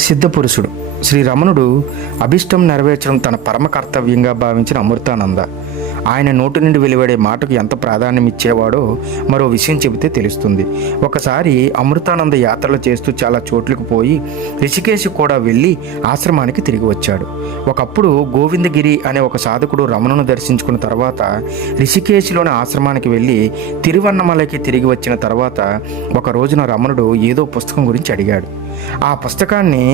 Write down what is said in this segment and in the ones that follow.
సిద్ధపురుషుడు శ్రీరమణుడు అభిష్టం నెరవేర్చడం తన పరమ కర్తవ్యంగా భావించిన అమృతానంద. ఆయన నోటి నుండి వెలువడే మాటకు ఎంత ప్రాధాన్యం ఇచ్చేవాడో మరో విషయం చెబితే తెలుస్తుంది. ఒకసారి అమృతానంద యాత్రలు చేస్తూ చాలా చోట్లకు పోయి రిషికేశ్ కూడా వెళ్ళి ఆశ్రమానికి తిరిగి వచ్చాడు. ఒకప్పుడు గోవిందగిరి అనే ఒక సాధకుడు రమణును దర్శించుకున్న తర్వాత రిషికేశ్లోని ఆశ్రమానికి వెళ్ళి తిరువన్నమలకి తిరిగి వచ్చిన తర్వాత ఒక రోజున రమణుడు ఏదో పుస్తకం గురించి అడిగాడు. ఆ పుస్తకాన్ని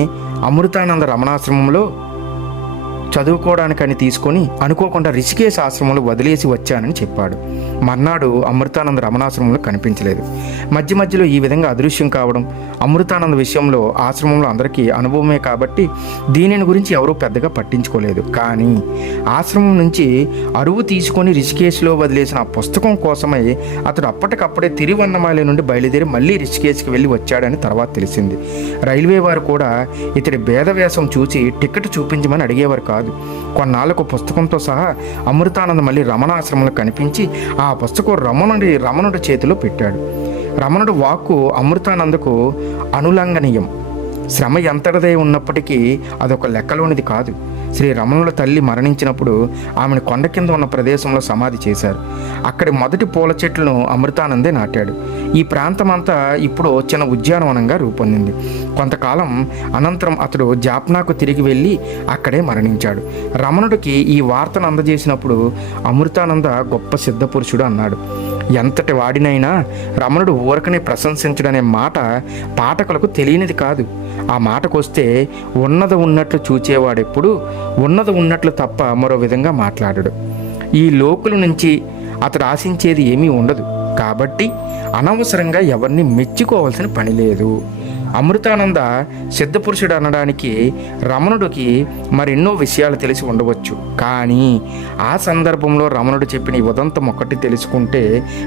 అమృతానంద రమణాశ్రమంలో చదువుకోవడానికని తీసుకొని అనుకోకుండా రిషికేశ్ ఆశ్రమంలో వదిలేసి వచ్చానని చెప్పాడు. మర్నాడు అమృతానంద రమణాశ్రమంలో కనిపించలేదు. మధ్య మధ్యలో ఈ విధంగా అదృశ్యం కావడం అమృతానంద విషయంలో ఆశ్రమంలో అందరికీ అనుభవమే కాబట్టి దీనిని గురించి ఎవరూ పెద్దగా పట్టించుకోలేదు. కానీ ఆశ్రమం నుంచి అరువు తీసుకొని రిషికేశ్లో వదిలేసిన ఆ పుస్తకం కోసమై అతడు అప్పటికప్పుడే తిరువన్నమలై నుండి బయలుదేరి మళ్ళీ రిషికేశ్కి వెళ్ళి వచ్చాడని తర్వాత తెలిసింది. రైల్వే వారు కూడా ఇతడి భేదవేషం చూసి టికెట్ చూపించమని అడిగేవారు కాదు. కొన్నాళ్లకు పుస్తకంతో సహా అమృతానంద మళ్ళీ రమణాశ్రమంలో కనిపించి ఆ పుస్తకం రమణుడి చేతిలో పెట్టాడు. రమణుడు వాక్కు అమృతానందకు అనులంఘనీయం. శ్రమ ఎంతటిదే ఉన్నప్పటికీ అదొక లెక్కలోనిది కాదు. శ్రీ రమణుల తల్లి మరణించినప్పుడు ఆమెను కొండ కింద ఉన్న ప్రదేశంలో సమాధి చేశారు. అక్కడి మొదటి పూల చెట్లను అమృతానందే నాటాడు. ఈ ప్రాంతమంతా ఇప్పుడు చిన్న ఉద్యానవనంగా రూపొందింది. కొంతకాలం అనంతరం అతడు జాప్నాకు తిరిగి వెళ్ళి అక్కడే మరణించాడు. రమణుడికి ఈ వార్తను అందజేసినప్పుడు అమృతానంద గొప్ప సిద్ధపురుషుడు అన్నాడు. ఎంతటి వాడినైనా రమణుడు ఊరకనే ప్రశంసించడనే మాట పాఠకులకు తెలియనిది కాదు. ఆ మాటకొస్తే ఉన్నది ఉన్నట్లు చూచేవాడెప్పుడు ఉన్నది ఉన్నట్లు తప్ప మరో విధంగా మాట్లాడడు. ఈ లోకుల నుంచి అతడు ఆశించేది ఏమీ ఉండదు. కాబట్టి అనవసరంగా ఎవరిని మెచ్చుకోవాల్సిన పని లేదు. అమృతానంద సిద్ధపురుషుడు అనడానికి రమణుడికి మరెన్నో విషయాలు తెలిసి ఉండవచ్చు. కానీ ఆ సందర్భంలో రమణుడు చెప్పిన ఈ ఉదంతం ఒక్కటి తెలుసుకుంటే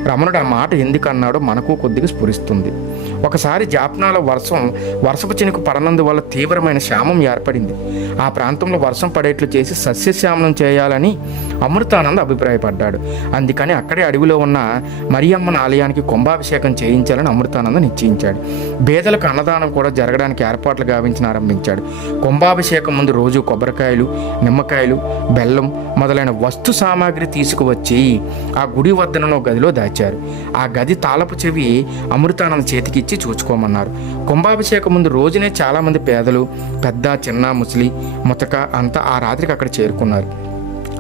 రమణుడు ఆ మాట ఎందుకు అన్నాడో మనకు కొద్దిగా స్ఫురిస్తుంది. ఒకసారి జాప్నాలో వర్షపు చినుకు పడనందువల్ల తీవ్రమైన క్షామం ఏర్పడింది. ఆ ప్రాంతంలో వర్షం పడేట్లు చేసి సస్యశ్యామలం చేయాలని అమృతానంద అభిప్రాయపడ్డాడు. అందుకని అక్కడే అడవిలో ఉన్న మరియమ్మన ఆలయానికి కుంభాభిషేకం చేయించాలని అమృతానంద నిశ్చయించాడు. పేదలకు అన్నదానం కూడా జరగడానికి ఏర్పాట్లు గావించిన ఆరంభించాడు. కుంభాభిషేకం ముందు రోజు కొబ్బరికాయలు, నిమ్మకాయలు, బెల్లం మొదలైన వస్తు సామాగ్రి తీసుకువచ్చి ఆ గుడి వద్దనలో గదిలో దాచారు. ఆ గది తాళపు చెవి అమృతానంద చేతికిచ్చి చూచుకోమన్నారు. కుంభాభిషేకం ముందు రోజునే చాలామంది పేదలు, పెద్ద చిన్న ముసలి ముతక అంతా ఆ రాత్రికి అక్కడ చేరుకున్నారు.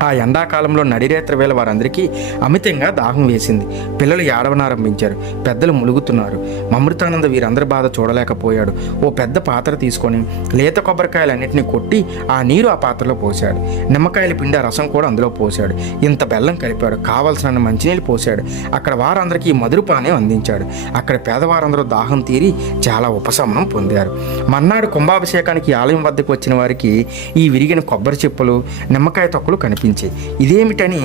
ఆ ఎండాకాలంలో నడిరేత్ర వేళ వారందరికీ అమితంగా దాహం వేసింది. పిల్లలు ఏడవనారంభించారు. పెద్దలు ములుగుతున్నారు. అమృతానంద వీరందరి బాధ చూడలేకపోయాడు. ఓ పెద్ద పాత్ర తీసుకొని లేత కొబ్బరికాయలన్నింటినీ కొట్టి ఆ నీరు ఆ పాత్రలో పోశాడు. నిమ్మకాయల పిండి ఆ రసం కూడా అందులో పోశాడు. ఇంత బెల్లం కలిపాడు. కావలసిన మంచినీళ్ళు పోశాడు. అక్కడ వారందరికీ మధుర పానీయం అందించాడు. అక్కడ పేదవారందరూ దాహం తీరి చాలా ఉపశమనం పొందారు. మర్నాడు కుంభాభిషేకానికి ఆలయం వద్దకు వచ్చిన వారికి ఈ విరిగిన కొబ్బరి చిప్పలు, నిమ్మకాయ తొక్కలు కనిపించాయి. ఇదేమిటని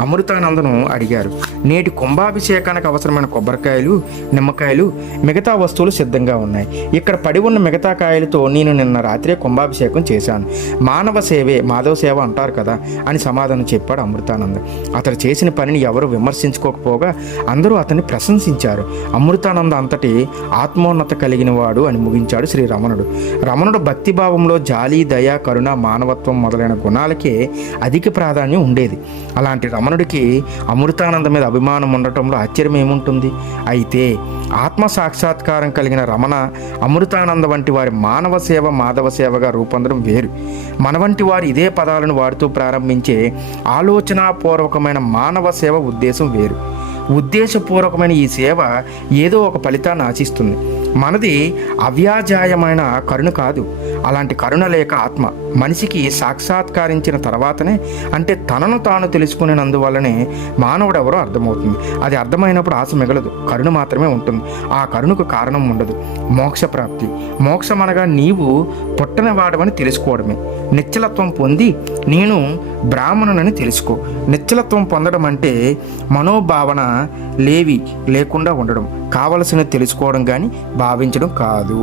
అమృతానందను అడిగారు. నేటి కుంభాభిషేకానికి అవసరమైన కొబ్బరికాయలు, నిమ్మకాయలు, మిగతా వస్తువులు సిద్ధంగా ఉన్నాయి. ఇక్కడ పడి ఉన్న మిగతా కాయలతో నేను నిన్న రాత్రే కుంభాభిషేకం చేశాను. మానవ సేవే మాధవ సేవ అంటారు కదా అని సమాధానం చెప్పాడు అమృతానంద. అతడు చేసిన పనిని ఎవరు విమర్శించుకోకపోగా అందరూ అతన్ని ప్రశంసించారు. అమృతానంద అంతటి ఆత్మోన్నత కలిగిన వాడు అని ముగించాడు శ్రీ రమణుడు. రమణుడు భక్తిభావంలో జాలి, దయ, కరుణ, మానవత్వం మొదలైన గుణాలకే అధిక ప్రాధాన్యం ఉండేది. అలాంటి రమణుడికి అమృతానంద మీద అభిమానం ఉండటంలో ఆశ్చర్యం ఏముంటుంది? అయితే ఆత్మ సాక్షాత్కారం కలిగిన రమణ, అమృతానంద వంటి వారి మానవ సేవ మాధవ సేవగా రూపొందడం వేరు. మన వంటి వారు ఇదే పదాలను వాడుతూ ప్రారంభించే ఆలోచనాపూర్వకమైన మానవ సేవ ఉద్దేశం వేరు. ఉద్దేశపూర్వకమైన ఈ సేవ ఏదో ఒక ఫలితాన్ని ఆశిస్తుంది. మనది అవ్యాజాయమైన కరుణ కాదు. అలాంటి కరుణ లేక ఆత్మ మనిషికి సాక్షాత్కరించిన తర్వాతనే, అంటే తనను తాను తెలుసుకునేందువల్లనే మానవుడెవరో అర్థమవుతుంది. అది అర్థమైనప్పుడు ఆశ మిగలదు, కరుణ మాత్రమే ఉంటుంది. ఆ కరుణకు కారణం ఉండదు. మోక్షప్రాప్తి. మోక్షం అనగా నీవు పుట్టని వాడవని తెలుసుకోవడమే. నిశ్చలత్వం పొంది నేను బ్రాహ్మణునని తెలుసుకో. నిశ్చలత్వం పొందడం అంటే మనోభావన లేకుండా ఉండడం, కావలసినది తెలుసుకోవడం కానీ భావించడం కాదు.